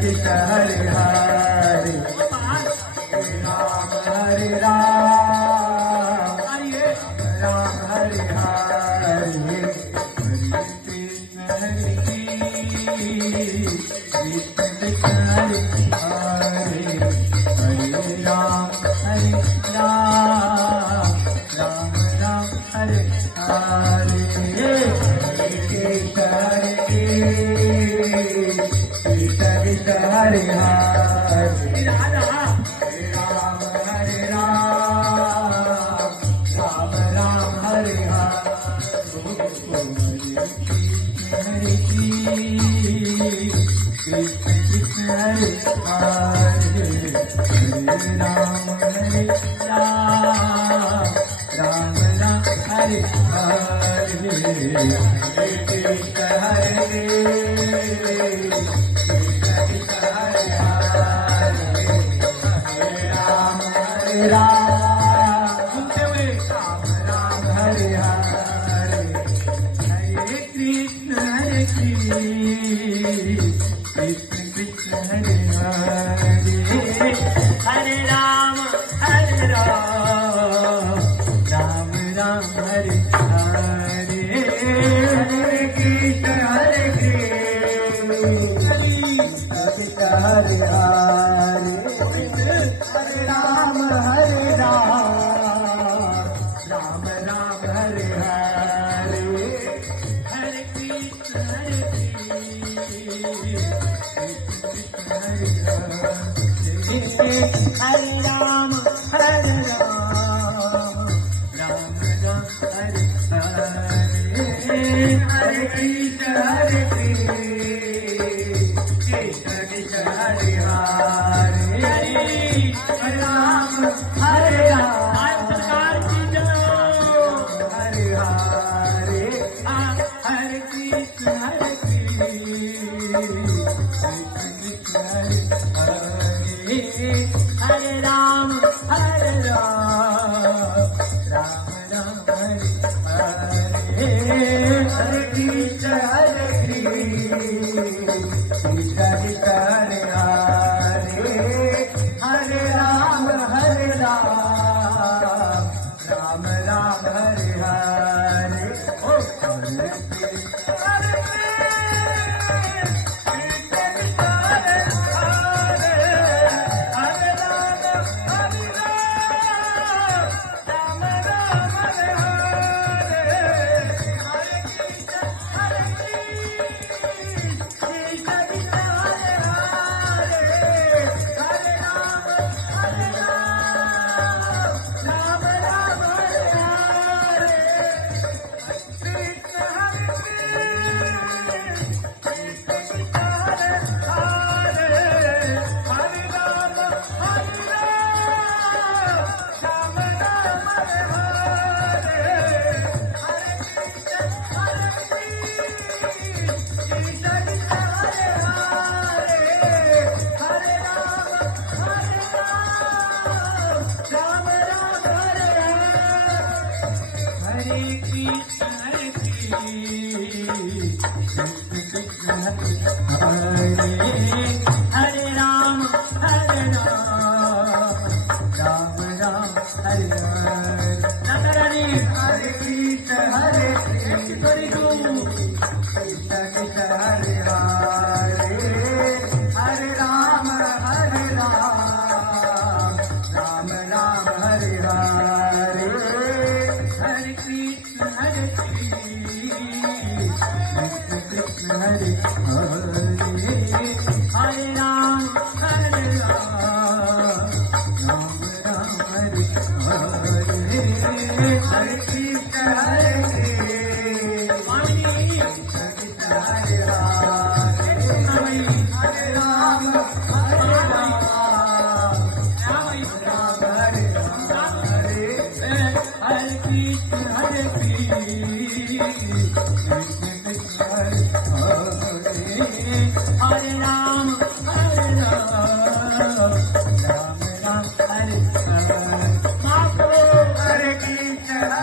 कृष्ण हरे हरे राम हरे राम राम हरे हरे कृष्ण हरे कृष्ण कृष्ण हरे हरे हरे राम राम राम हरे हरे कृष्ण हरे कृष्ण कृष्ण हरे हरे राम हरे राम राम हरे हरे कृष्ण कृष्ण हरे हरे हरे राम राम राम हरे हरे कृष्ण हरे राम हरे राम राम हरे हरे हरे कृष्ण कृष्ण कृष्ण हरे हरे हरे राम राम राम हरे हरे हरे कृष्ण कृष्ण हरे हरे हरे राम राम राम हरे हरे हरे कृष्ण हरे हरे राम राम राम हरे हरे हरे कृष्ण कृष्ण कृष्ण हरे हरे हरे राम हरे सरकार की जय हरे हरे हरे कृष्ण कृष्ण हरे हरे हरे राम राम राम हरे हरे हरे कृष्ण कृष्ण कृष्ण हरे हरे हरे राम राम राम हरे हरे ओ हरे कृष्ण हरे राम राम राम हरे हरे हरे कृष्ण कृष्ण कृष्ण हरे हरे हरे राम राम राम हरे हरे हरे कृष्ण कृष्ण हरे हरे हरे राम राम राम हरे हरे हरे कृष्ण हरे कृष्ण हरे हरे राम राम हरे हरे हरे कृष्ण हरे कृष्ण हरे हरे हरे राम